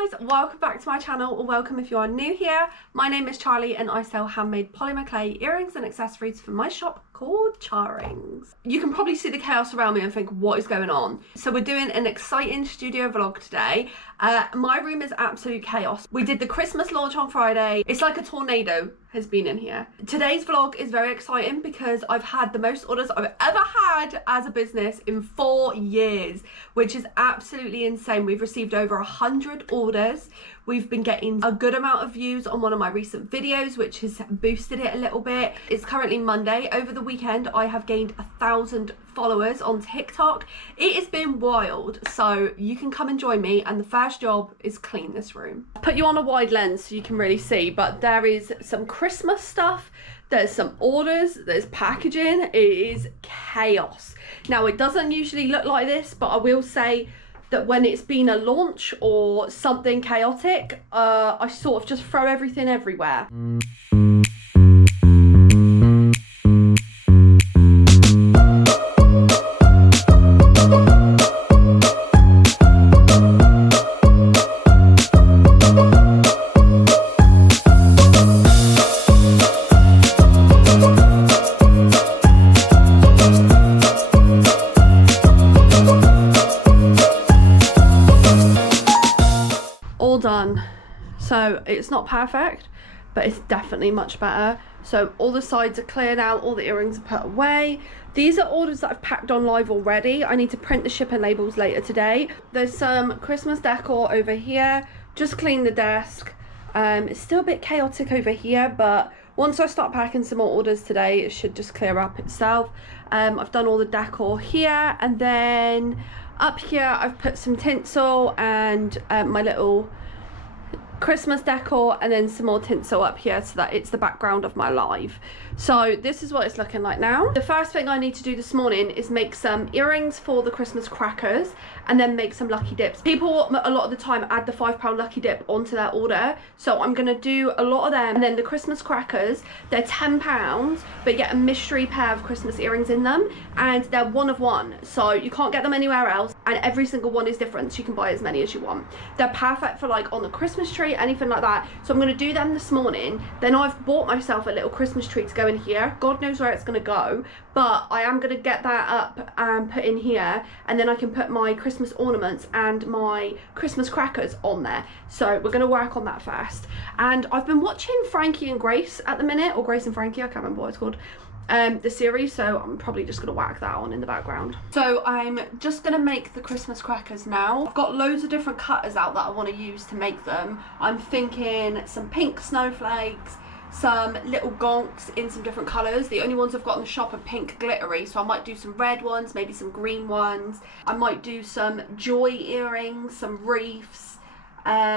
Hi guys, welcome back to my channel, or welcome if you are new here. My name is Charlie and I sell handmade polymer clay earrings and accessories from my shop called Charrings. You can probably see the chaos around me and think, what is going on? So we're doing an exciting studio vlog today. My room is absolute chaos. We did the Christmas launch on Friday. It's like a tornado has been in here. Today's vlog is very exciting because I've had the most orders I've ever had as a business in 4 years, which is absolutely insane. We've received over 100 orders. We've been getting a good amount of views on one of my recent videos, which has boosted it a little bit. It's currently Monday. Over the weekend, I have gained 1,000 followers on TikTok. It has been wild, so you can come and join me, and the first job is clean this room. I'll put you on a wide lens so you can really see, but there is some Christmas stuff, there's some orders, there's packaging. It is chaos. Now, it doesn't usually look like this, but I will say that when it's been a launch or something chaotic, I sort of just throw everything everywhere. Done. So it's not perfect, but it's definitely much better. So all the sides are clear now, all the earrings are put away. These are orders that I've packed on live already. I need to print the shipping labels later today. There's some Christmas decor over here. Just clean the desk. It's still a bit chaotic over here, but once I start packing some more orders today, it should just clear up itself. I've done all the decor here, and then up here I've put some tinsel and my little Christmas decor, and then some more tinsel up here so that it's the background of my live. So this is what it's looking like now. The first thing I need to do this morning is make some earrings for the Christmas crackers, and then make some lucky dips. People a lot of the time add the £5 lucky dip onto their order, so I'm gonna do a lot of them. And then the Christmas crackers, they're £10, but you get a mystery pair of Christmas earrings in them, and they're one of one, so you can't get them anywhere else, and every single one is different, so you can buy as many as you want. They're perfect for like on the Christmas tree, anything like that. So I'm going to do them this morning. Then I've bought myself a little Christmas tree to go in here. God knows where it's going to go, but I am going to get that up and put in here, and then I can put my Christmas ornaments and my Christmas crackers on there. So we're going to work on that first. And I've been watching Frankie and Grace at the minute, or Grace and Frankie, I can't remember what it's called, the series, so I'm probably just gonna whack that on in the background. So I'm just gonna make the Christmas crackers now. I've got loads of different cutters out that I want to use to make them. I'm thinking some pink snowflakes, some little gonks in some different colours. The only ones I've got in the shop are pink glittery, so I might do some red ones, maybe some green ones. I might do some joy earrings, some wreaths,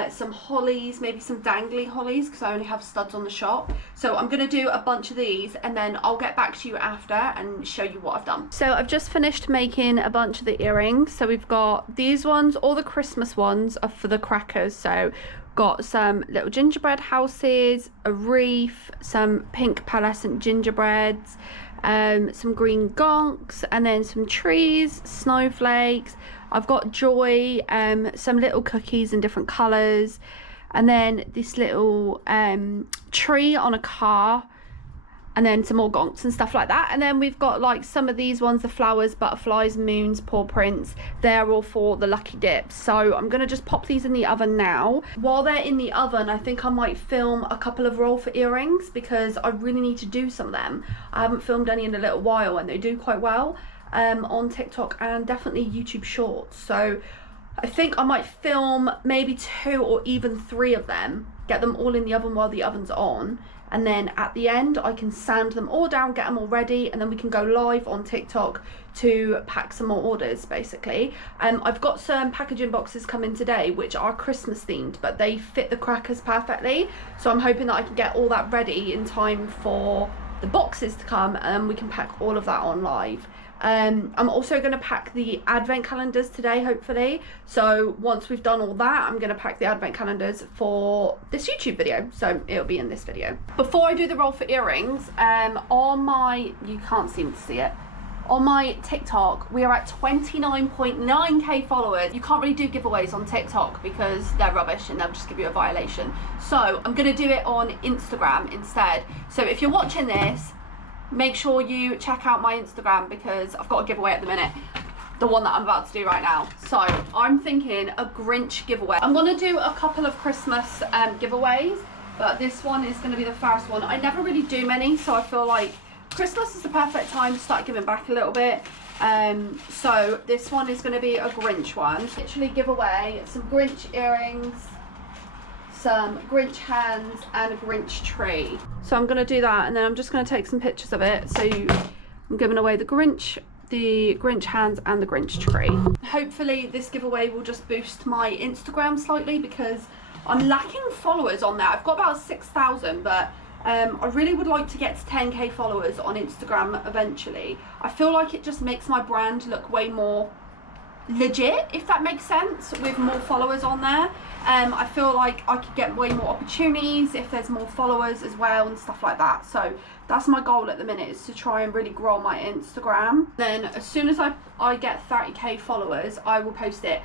some hollies, maybe some dangly hollies, because I only have studs on the shop. So I'm going to do a bunch of these, and then I'll get back to you after and show you what I've done. So I've just finished making a bunch of the earrings. So we've got these ones, all the Christmas ones are for the crackers. So got some little gingerbread houses, a wreath, some pink pearlescent gingerbreads, some green gonks, and then some trees, snowflakes. I've got joy, some little cookies in different colours, and then this little tree on a car, and then some more gonks and stuff like that. And then we've got like some of these ones, the flowers, butterflies, moons, paw prints. They're all for the lucky dips. So I'm gonna just pop these in the oven now. While they're in the oven, I think I might film a couple of roll for earrings, because I really need to do some of them. I haven't filmed any in a little while, and they do quite well on TikTok and definitely YouTube Shorts. So I think I might film maybe 2 or even 3 of them, get them all in the oven while the oven's on, and then at the end I can sand them all down, get them all ready, and then we can go live on TikTok to pack some more orders basically. I've got some packaging boxes coming today which are Christmas themed, but they fit the crackers perfectly, so I'm hoping that I can get all that ready in time for the boxes to come, and we can pack all of that on live. I'm also going to pack the advent calendars today, hopefully. So once we've done all that, I'm going to pack the advent calendars for this YouTube video. So it'll be in this video. Before I do the roll for earrings, on my, you can't seem to see it, on my TikTok, we are at 29.9k followers. You can't really do giveaways on TikTok because they're rubbish and they'll just give you a violation. So I'm gonna do it on Instagram instead. So if you're watching this, make sure you check out my Instagram because I've got a giveaway at the minute. The one that I'm about to do right now. So I'm thinking a Grinch giveaway. I'm gonna do a couple of Christmas giveaways, but this one is gonna be the first one. I never really do many, so I feel like Christmas is the perfect time to start giving back a little bit. So this one is going to be a Grinch one. Literally give away some Grinch earrings, some Grinch hands, and a Grinch tree. So I'm going to do that, and then I'm just going to take some pictures of it. So I'm giving away the Grinch hands, and the Grinch tree. Hopefully this giveaway will just boost my Instagram slightly because I'm lacking followers on there. I've got about 6,000, but I really would like to get to 10k followers on Instagram eventually. I feel like it just makes my brand look way more legit, if that makes sense, with more followers on there. I feel like I could get way more opportunities if there's more followers as well and stuff like that. So that's my goal at the minute, is to try and really grow my Instagram. Then as soon as I get 30k followers, I will post it.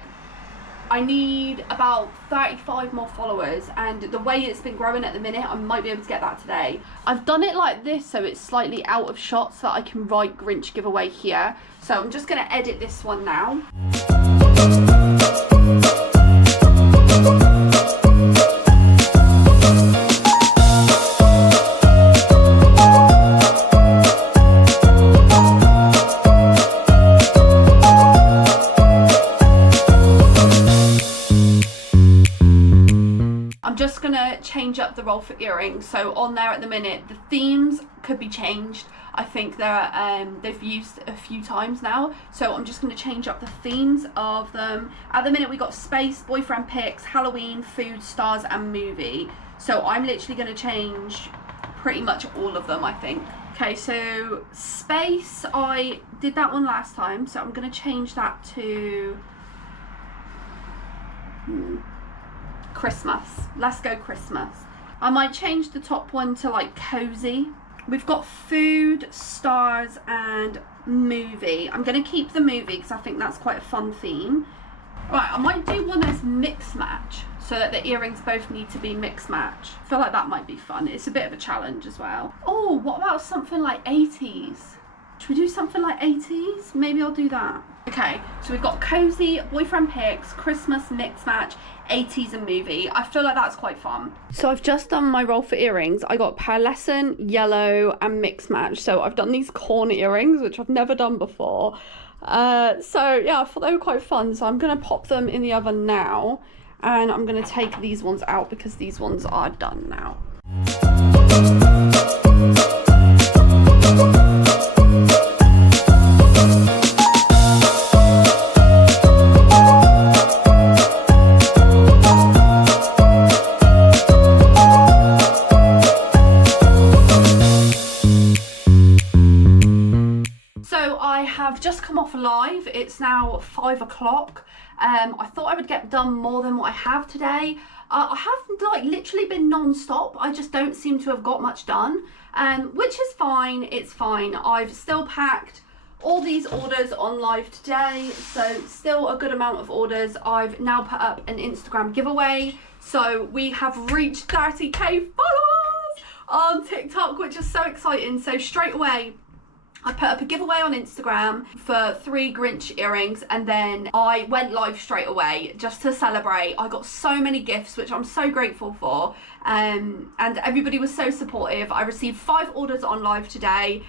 I need about 35 more followers, and the way it's been growing at the minute, I might be able to get that today. I've done it like this so it's slightly out of shot so that I can write Grinch giveaway here. So I'm just going to edit this one now. Just gonna change up the roll for earrings. So on there at the minute, the themes could be changed. I think they've used a few times now, so I'm just gonna change up the themes of them. At the minute we got space, boyfriend pics, Halloween, food, stars, and movie. So I'm literally gonna change pretty much all of them, I think. Okay, so space, I did that one last time, so I'm gonna change that to Christmas. Let's go Christmas. I might change the top one to like cozy. We've got food, stars, and movie. I'm going to keep the movie because I think that's quite a fun theme. Right, I might do one as mix match so that the earrings both need to be mix match. I feel like that might be fun. It's a bit of a challenge as well. Oh, what about something like 80s? Should we do something like 80s? Maybe I'll do that. Okay, so we've got cozy, boyfriend pics, Christmas mix match, 80s and movie. I feel like that's quite fun. So I've just done my roll for earrings. I got pearlescent, yellow, and mix match. So I've done these corn earrings, which I've never done before. So yeah, I thought they were quite fun. So I'm gonna pop them in the oven now, and I'm gonna take these ones out because these ones are done now. I've just come off live. It's now 5 o'clock. I thought I would get done more than what I have today. I have like literally been non-stop. I just don't seem to have got much done, which is fine. It's fine. I've still packed all these orders on live today, so still a good amount of orders. I've now put up an Instagram giveaway, so we have reached 30k followers on TikTok, which is so exciting. So straight away I put up a giveaway on Instagram for 3 Grinch earrings, and then I went live straight away just to celebrate. I got so many gifts, which I'm so grateful for, and everybody was so supportive. I received 5 orders on live today,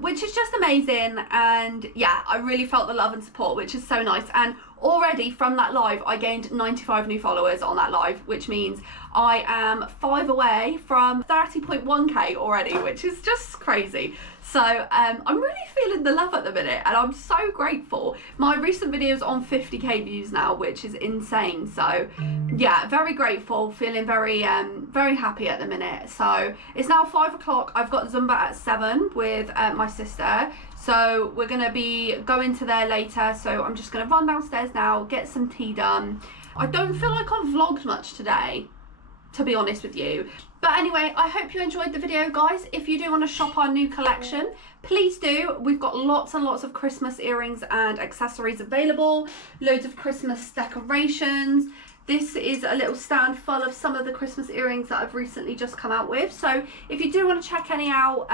which is just amazing, and yeah, I really felt the love and support, which is so nice. And already from that live I gained 95 new followers on that live, which means I am 5 away from 30.1k already, which is just crazy. So I'm really feeling the love at the minute, and I'm so grateful. My recent video's on 50k views now, which is insane. So yeah, very grateful, feeling very very happy at the minute. So it's now 5 o'clock. I've got Zumba at 7 with my sister, so we're gonna be going to there later. So I'm just gonna run downstairs now, get some tea done. I don't feel like I've vlogged much today. to be honest with you. But anyway, I hope you enjoyed the video, guys. If you do want to shop our new collection, please do. We've got lots and lots of Christmas earrings and accessories available, loads of Christmas decorations. This is a little stand full of some of the Christmas earrings that I've recently just come out with. So if you do want to check any out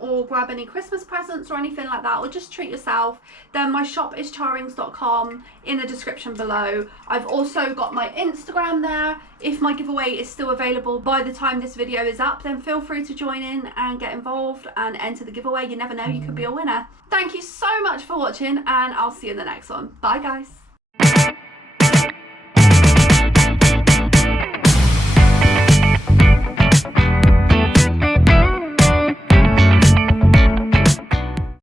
or grab any Christmas presents or anything like that, or just treat yourself, then my shop is charrings.com in the description below. I've also got my Instagram there. If my giveaway is still available by the time this video is up, then feel free to join in and get involved and enter the giveaway. You never know, you could be a winner. Thank you so much for watching, and I'll see you in the next one. Bye, guys.